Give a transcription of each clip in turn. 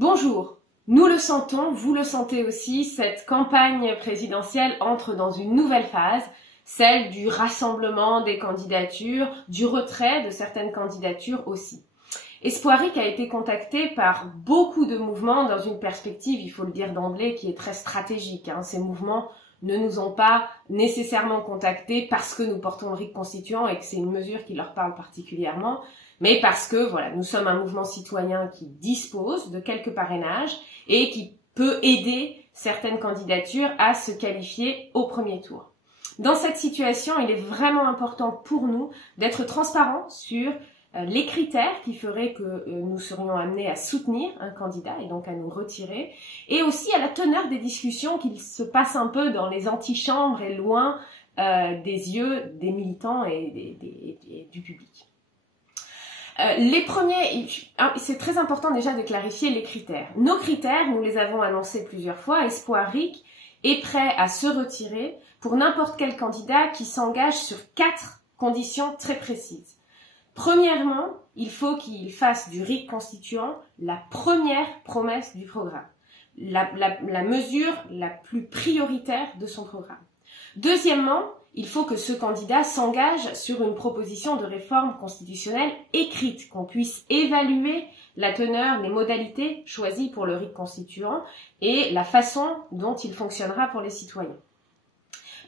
Bonjour, nous le sentons, vous le sentez aussi, cette campagne présidentielle entre dans une nouvelle phase, celle du rassemblement des candidatures, du retrait de certaines candidatures aussi. Espoiric a été contacté par beaucoup de mouvements dans une perspective, il faut le dire d'emblée, qui est très stratégique. Ces mouvements ne nous ont pas nécessairement contactés parce que nous portons le RIC constituant et que c'est une mesure qui leur parle particulièrement, mais parce que voilà, nous sommes un mouvement citoyen qui dispose de quelques parrainages et qui peut aider certaines candidatures à se qualifier au premier tour. Dans cette situation, il est vraiment important pour nous d'être transparents sur les critères qui feraient que nous serions amenés à soutenir un candidat et donc à nous retirer, et aussi à la teneur des discussions qui se passent un peu dans les antichambres et loin des yeux des militants et du public. Les premiers, c'est très important déjà de clarifier les critères. Nos critères, nous les avons annoncés plusieurs fois. Espoiric est prêt à se retirer pour n'importe quel candidat qui s'engage sur 4 conditions très précises. Premièrement, il faut qu'il fasse du RIC constituant la première promesse du programme, la mesure la plus prioritaire de son programme. Deuxièmement, il faut que ce candidat s'engage sur une proposition de réforme constitutionnelle écrite, qu'on puisse évaluer la teneur, les modalités choisies pour le RIC constituant et la façon dont il fonctionnera pour les citoyens.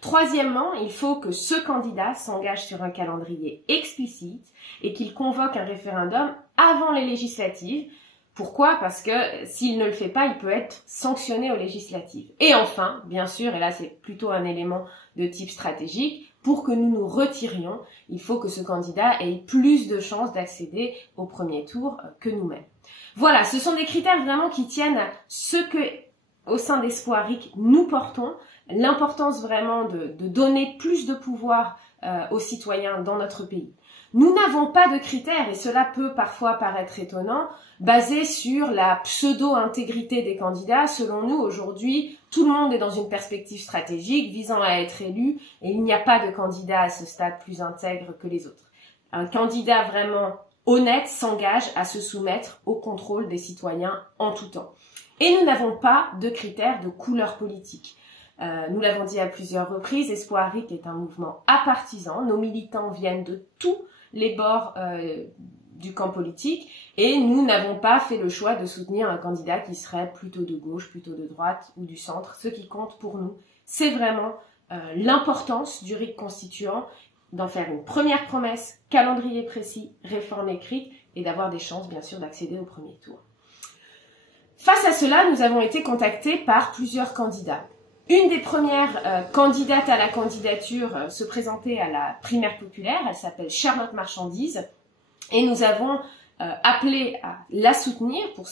Troisièmement, il faut que ce candidat s'engage sur un calendrier explicite et qu'il convoque un référendum avant les législatives. Pourquoi? Parce que s'il ne le fait pas, il peut être sanctionné aux législatives. Et enfin, bien sûr, et là c'est plutôt un élément de type stratégique, pour que nous nous retirions, il faut que ce candidat ait plus de chances d'accéder au premier tour que nous-mêmes. Voilà, ce sont des critères vraiment qui tiennent à ce que, au sein d'Espoiric, nous portons, l'importance vraiment de donner plus de pouvoir aux citoyens dans notre pays. Nous n'avons pas de critères, et cela peut parfois paraître étonnant, basés sur la pseudo-intégrité des candidats. Selon nous, aujourd'hui, tout le monde est dans une perspective stratégique visant à être élu, et il n'y a pas de candidat à ce stade plus intègre que les autres. Un candidat vraiment honnête s'engage à se soumettre au contrôle des citoyens en tout temps. Et nous n'avons pas de critères de couleur politique. Nous l'avons dit à plusieurs reprises, Espoiric est un mouvement apartisan. Nos militants viennent de tous les bords du camp politique et nous n'avons pas fait le choix de soutenir un candidat qui serait plutôt de gauche, plutôt de droite ou du centre. Ce qui compte pour nous, c'est vraiment l'importance du RIC constituant, d'en faire une première promesse, calendrier précis, réforme écrite et d'avoir des chances bien sûr d'accéder au premier tour. Face à cela, nous avons été contactés par plusieurs candidats. Une des premières candidates à la candidature se présentait à la primaire populaire, elle s'appelle Charlotte Marchandise, et nous avons appelé à la soutenir pour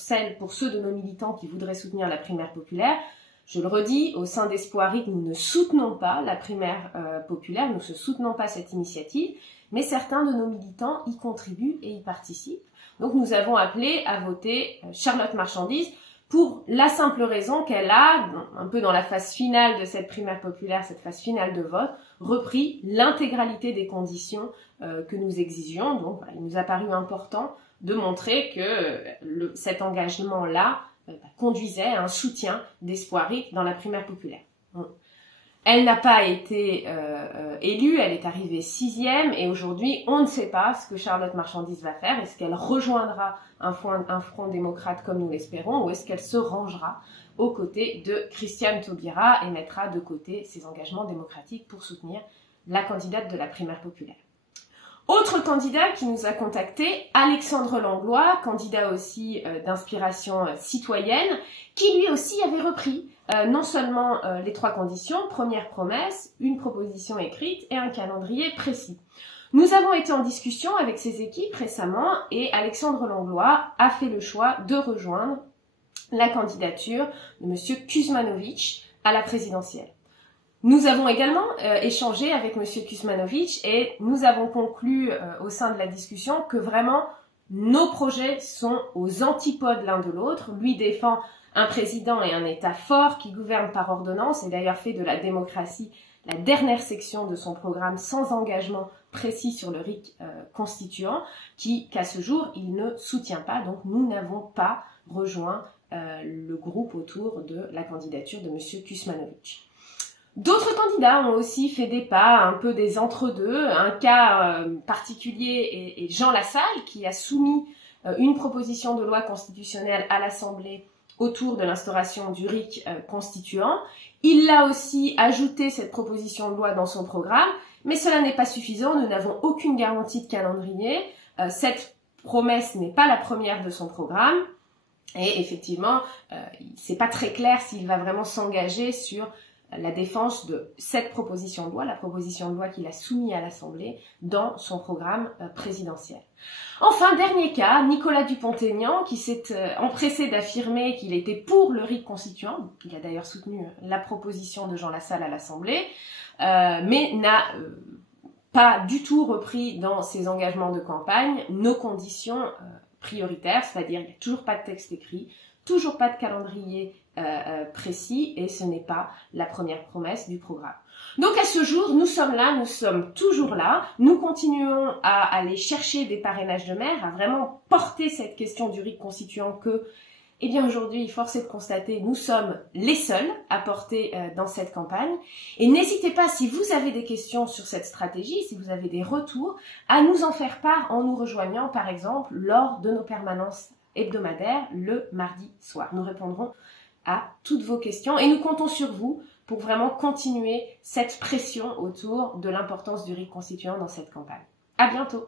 ceux de nos militants qui voudraient soutenir la primaire populaire. Je le redis, au sein d'Espoiric, nous ne soutenons pas la primaire populaire, nous ne soutenons pas cette initiative, mais certains de nos militants y contribuent et y participent. Donc nous avons appelé à voter Charlotte Marchandise, pour la simple raison qu'elle a, un peu dans la phase finale de cette primaire populaire, cette phase finale de vote, repris l'intégralité des conditions que nous exigions. Donc voilà, il nous a paru important de montrer que cet engagement-là conduisait à un soutien d'Espoiric dans la primaire populaire. Elle n'a pas été élue, elle est arrivée 6e et aujourd'hui on ne sait pas ce que Charlotte Marchandise va faire. Est-ce qu'elle rejoindra un front démocrate comme nous l'espérons ou est-ce qu'elle se rangera aux côtés de Christiane Taubira et mettra de côté ses engagements démocratiques pour soutenir la candidate de la primaire populaire. Autre candidat qui nous a contacté, Alexandre Langlois, candidat aussi d'inspiration citoyenne, qui lui aussi avait repris non seulement les 3 conditions, première promesse, une proposition écrite et un calendrier précis. Nous avons été en discussion avec ses équipes récemment et Alexandre Langlois a fait le choix de rejoindre la candidature de M. Kuzmanovic à la présidentielle. Nous avons également échangé avec M. Kuzmanovic et nous avons conclu au sein de la discussion que vraiment nos projets sont aux antipodes l'un de l'autre. Lui défend un président et un État fort qui gouverne par ordonnance et d'ailleurs fait de la démocratie la dernière section de son programme sans engagement précis sur le RIC constituant qu'à ce jour il ne soutient pas. Donc nous n'avons pas rejoint le groupe autour de la candidature de M. Kuzmanović. D'autres candidats ont aussi fait des pas, un peu des entre-deux. Un cas particulier est Jean Lassalle, qui a soumis une proposition de loi constitutionnelle à l'Assemblée autour de l'instauration du RIC constituant. Il l'a aussi ajouté, cette proposition de loi, dans son programme, mais cela n'est pas suffisant, nous n'avons aucune garantie de calendrier. Cette promesse n'est pas la première de son programme, et effectivement, c'est pas très clair s'il va vraiment s'engager sur la défense de cette proposition de loi, la proposition de loi qu'il a soumise à l'Assemblée dans son programme présidentiel. Enfin, dernier cas, Nicolas Dupont-Aignan, qui s'est empressé d'affirmer qu'il était pour le RIC constituant, il a d'ailleurs soutenu la proposition de Jean Lassalle à l'Assemblée, mais n'a pas du tout repris dans ses engagements de campagne nos conditions prioritaires, c'est-à-dire il n'y a toujours pas de texte écrit, toujours pas de calendrier précis, et ce n'est pas la première promesse du programme. Donc à ce jour, nous sommes là, nous sommes toujours là, nous continuons à aller chercher des parrainages de maires, à vraiment porter cette question du RIC constituant que, eh bien aujourd'hui, force est de constater, nous sommes les seuls à porter dans cette campagne. Et n'hésitez pas, si vous avez des questions sur cette stratégie, si vous avez des retours, à nous en faire part en nous rejoignant, par exemple, lors de nos permanences hebdomadaires le mardi soir. Nous répondrons à toutes vos questions et nous comptons sur vous pour vraiment continuer cette pression autour de l'importance du RIC constituant dans cette campagne. À bientôt!